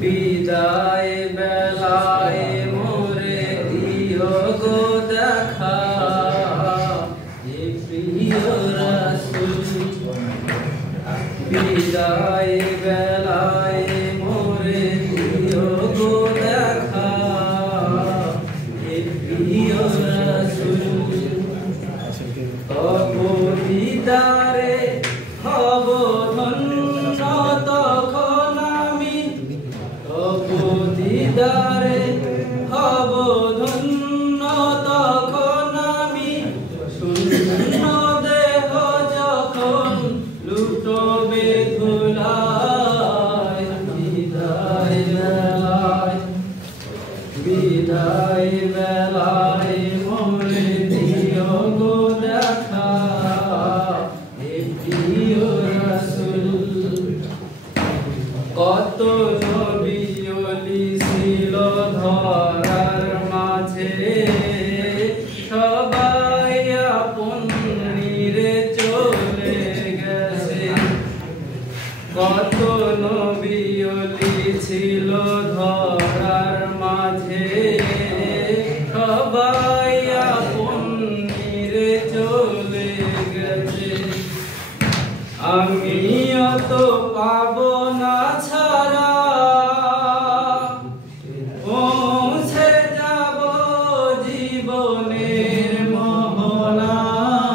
বিদায় বেলায় মোরে দিও গো দেখা, হে প্রিয় রাসূল। বিদায় বেলায় মোরে দিও গো দেখা, হে প্রিয় রাসূল। তব দিদারে হব ধন্য তখন আমি, তব দিদারে হব ধন্য তখন আমি, শূন্য দেহ যখন লুটবে ধুলায়। বিদায় বেলায়, বিদায় বেলায় মোরে দিও গো দেখা, হে প্রিয় রাসূল। কত নবী ওলি ছিল ধরার মাঝে, সবাই আপন নিরে চলে গেছে। কত নবী ওলি ছিল ধরার মাঝে, সবাই আপন নিরে চলে গেছে। আমিও তো পাবো না ছাড়া, পৌঁছে যাব জীবনের মোহনায়।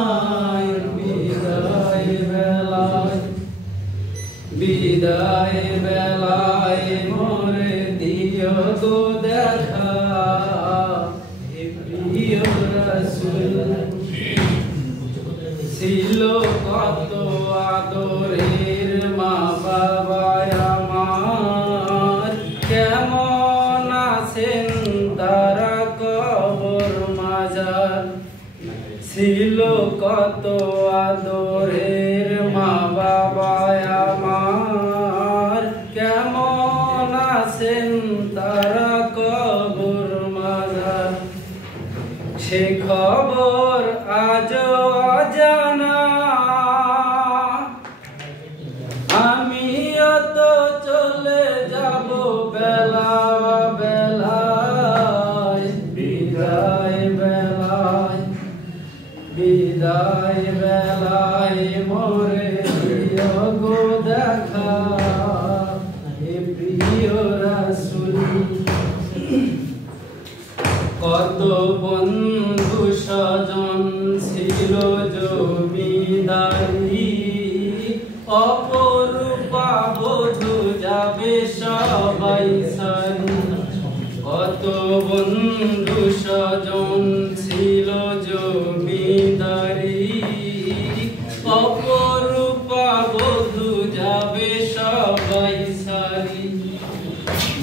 বিদায় বেলায়, বিদায় বেলায় মোরে দিও গো দেখা, হে প্রিয় রাসূল। ছিল কত আদরের মা বাবা আমার, কেমন আছেন তারা কবর মাজার। ছিল কত আদরের মা বাবা আমার, কেমন আছেন তারা কবর মাজার। সে খবর আজও অজানা, আমিও তো চলে যাব বেলা বেলায়। বিদায় বেলায়, বিদায় বেলায় মোরে দিও গো দেখা, হে প্রিয় রাসূল। কত বন্ধু স্বজন ছিল জমিদারি, অপরূপা বধূ যাবে সবাই সারি। কত বন্ধু স্বজন ছিল জমিদারি, অপরূপা বধূ যাবে সবাই সারি।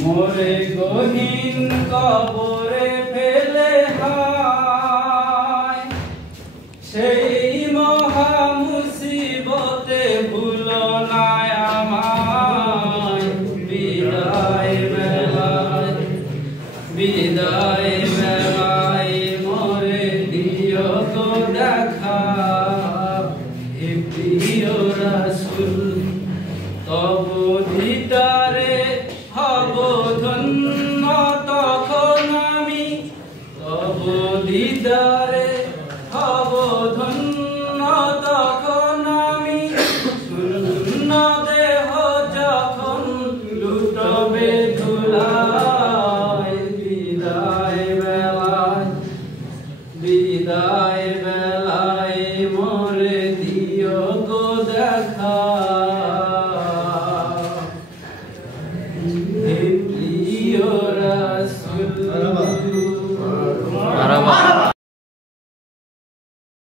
মোরে গহীন কবরে ফেলে হায়, সেই মহা মুসিবতে ভুলো না আমায়। বিদায় বেলায়, বিদায় বেলায় মোরে দিও গো দেখা, হে প্রিয় রাসূল। তব দিদারে হব ধন্য তখন আমি, তব দিদারে হব ধন্য তখন আমি, শূন্য দেহ যখন লুটবে ধুলায়। বিদায় বেলায়, বিদায় বেলায় মোরে দিও গো দেখা,